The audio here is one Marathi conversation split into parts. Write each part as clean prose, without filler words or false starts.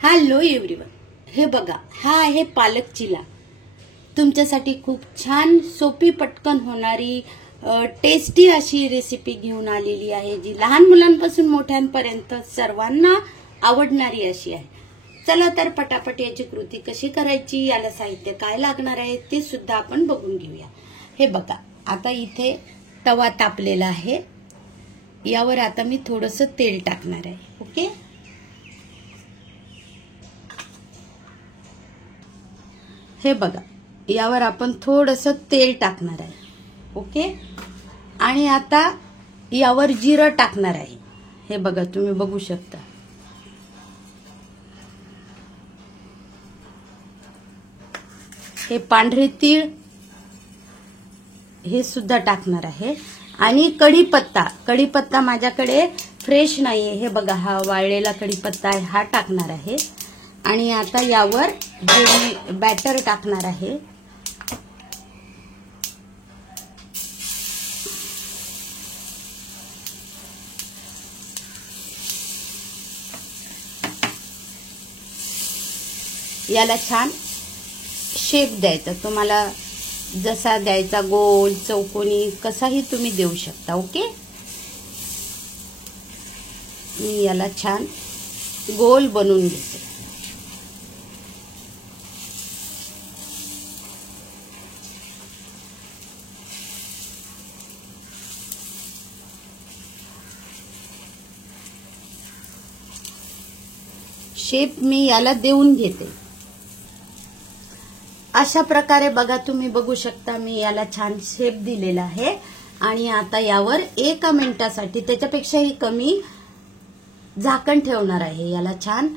हॅलो एव्हरीवन, हे बघा, हा आहे पालक चिला. तुमच्यासाठी खूप छान सोपी पटकन होणारी टेस्टी अशी रेसिपी घेऊन आलेली आहे, जी लहान मुलांपासून मोठ्यांपर्यंत सर्वांना आवडणारी अशी आहे. चला तर पटापट याची कृती कशी करायची, याला साहित्य काय लागणार आहे ते सुद्धा आपण बघून घेऊया. हे बघा, आता इथे तवा तापलेला आहे. यावर आता मी थोडंसं तेल टाकणार आहे. ओके, हे बघा, यावर आपण थोडंसं तेल टाकणार आहे. ओके, आणि आता यावर जिरं टाकणार आहे. हे बघा, तुम्ही बघू शकता. हे पांढरे तीळ हे सुद्धा टाकणार आहे. आणि कढीपत्ता माझ्याकडे फ्रेश नाहीये. हे बघा, हा वाळलेला कढीपत्ता आहे, हा टाकणार आहे. आणि आता यावर जे मी बॅटर टाकणार आहे, याला छान शेप द्यायचा. तुम्हाला जसा द्यायचा, गोल, चौकोनी, कसाही तुम्ही देऊ शकता. ओके, मी याला छान गोल बनवून घेते. शेप मी याला देऊन घेते. अशा प्रकारे बघा, तुम्ही बघू शकता, मी याला छान शेप दिलेला आहे. आणि आता यावर 1 मिनिटासाठी, त्याच्यापेक्षाही कमी झाकण ठेवणार आहे. याला छान,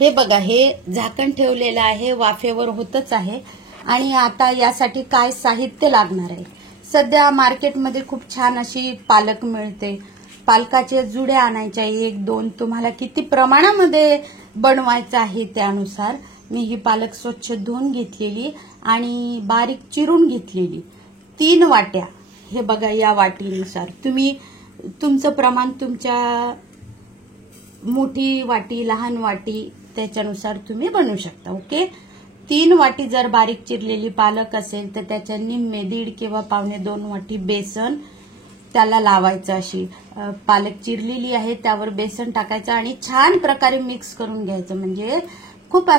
हे बघा, हे झाकण ठेवलेलं आहे, वाफेवर होतच आहे. आणि आता यासाठी काय साहित्य लागणार आहे. सध्या मार्केटमध्ये खूप छान अशी पालक मिळते. पालकाच्या जुड्या आणायच्या, 1-2, तुम्हाला किती प्रमाणामध्ये बनवायचं आहे त्यानुसार. मी ही पालक स्वच्छ धुवून घेतलेली आणि बारीक चिरून घेतलेली 3 वाट्या. हे बघा, या वाटीनुसार तुम्ही तुमचं प्रमाण, तुमच्या मोठी वाटी, लहान वाटी, त्याच्यानुसार तुम्ही बनवू शकता. ओके, 3 वाटी जर बारीक चिरलेली पालक असेल तर त्याच्या निम्मे, 1.5 किंवा 1.25 वाटी बेसन त्याला लावायचं. अशी पालक चिरलेली आहे, त्यावर बेसन टाकायचं आणि छान प्रकारे मिक्स करून घ्यायचं. म्हणजे खूप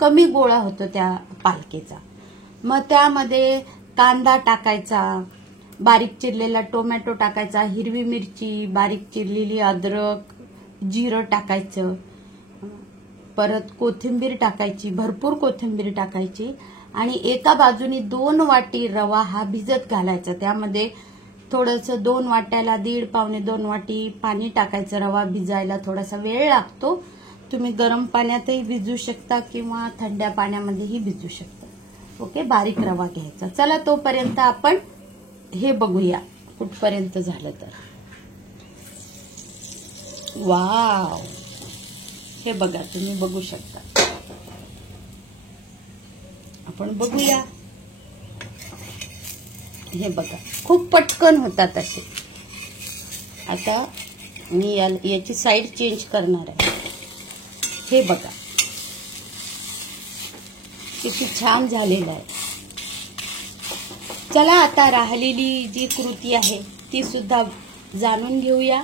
कमी गोळा होतो त्या पालकेचा. मग त्यामध्ये कांदा टाकायचा, बारीक चिरलेला टोमॅटो टाकायचा, हिरवी मिरची, बारीक चिरलेली अद्रक, जिरं टाकायचं, परत कोथिंबीर टाकायची, भरपूर कोथिंबीर टाकायची. आणि एका बाजूनी 2 वाटी रवा हा भिजत घालायचा. त्यामध्ये थोडंसं 2 वाट्याला 1.5-1.25 वाटी पाणी टाकायचं. रवा भिजायला थोडासा वेळ लागतो. तुम्ही गरम पाण्यातही भिजू शकता किंवा थंड्या पाण्यामध्येही भिजू शकता. ओके, बारीक रवा घ्यायचा. चला, तोपर्यंत आपण हे बघूया कुठपर्यंत झालं तर. वाव, हे बघा, तुम्ही बघू शकता. आपण बघूया. हे बघा, खूप पटकन होतात असे. आता मी याची साईड चेंज करणार आहे. हे बघा, किती छान झालेलं आहे. चला, आता राहिलेली जी कृती आहे ती सुद्धा जाणून घेऊया.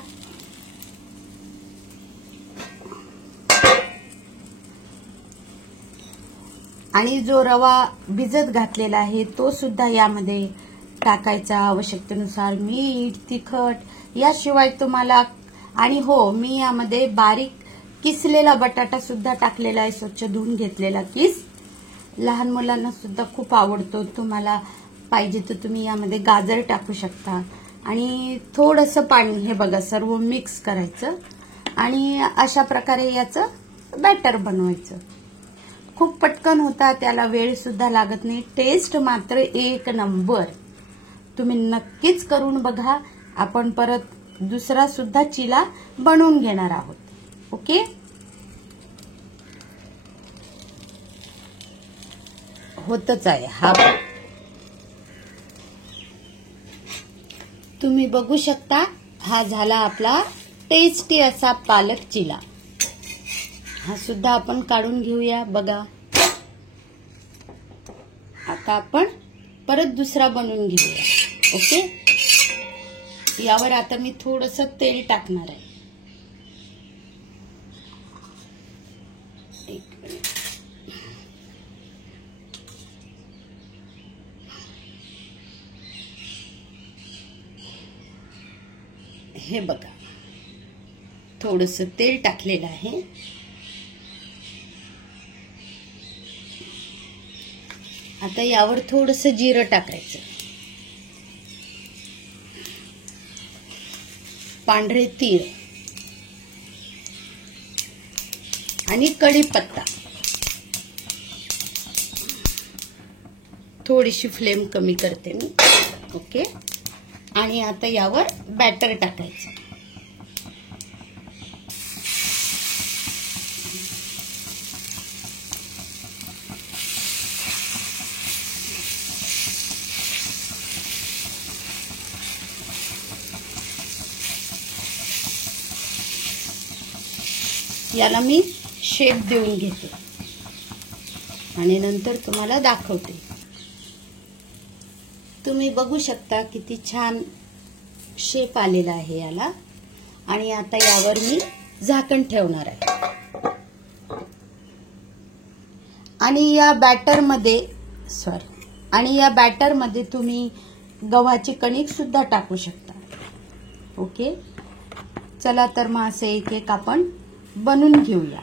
आणि जो रवा भिजत घातलेला आहे तो सुद्धा यामध्ये टाकायचा, आवश्यकतेनुसार मीठ, तिखट. याशिवाय तुम्हाला, आणि हो, मी यामध्ये बारीक किसलेला बटाटा सुद्धा टाकलेला आहे, स्वच्छ धुवून घेतलेला किस. लहान मुलांना सुद्धा खूप आवडतो. तुम्हाला पाहिजे तर तुम्ही यामध्ये गाजर टाकू शकता. आणि थोडंसं पाणी. हे बघा, सर्व मिक्स करायचं आणि अशा प्रकारे याचं बॅटर बनवायचं. खूप पटकन होता, त्याला वेळ सुद्धा लागत नाही. टेस्ट मात्र 1 नंबर. तुम्ही नक्कीच करून बघा. आपण परत दुसरा सुद्धा चिला बनवून घेणार आहोत. ओके, होतच आहे हा. तुम्ही बघू शकता, हा झाला आपला टेस्टी असा पालक चिला. हा सुद्धा आपण काढून घेऊया. बघा आता आपण परत दुसरा बनवून घेऊया. ओके, यावर आता मी थोडंसं तेल टाकणार आहे. एक मिनिट. हे बघा थोडंसं तेल टाकलेलं आहे. आता यावर थोडंसं जिरं टाकायचं, पांढरे तीळ आणि कढीपत्ता. थोडीशी फ्लेम कमी करते मी. ओके, आणि आता यावर बॅटर टाकायचं. याला मी शेप देऊन घेते आणि नंतर तुम्हाला दाखवते. तुम्ही बघू शकता किती छान शेप आलेला आहे याला. आणि आता यावर मी झाकण ठेवणार आहे. आणि या बॅटरमध्ये तुम्ही गव्हाची कणिक सुद्धा टाकू शकता. ओके, चला तर मग असे एक एक आपण बनवून घेऊया.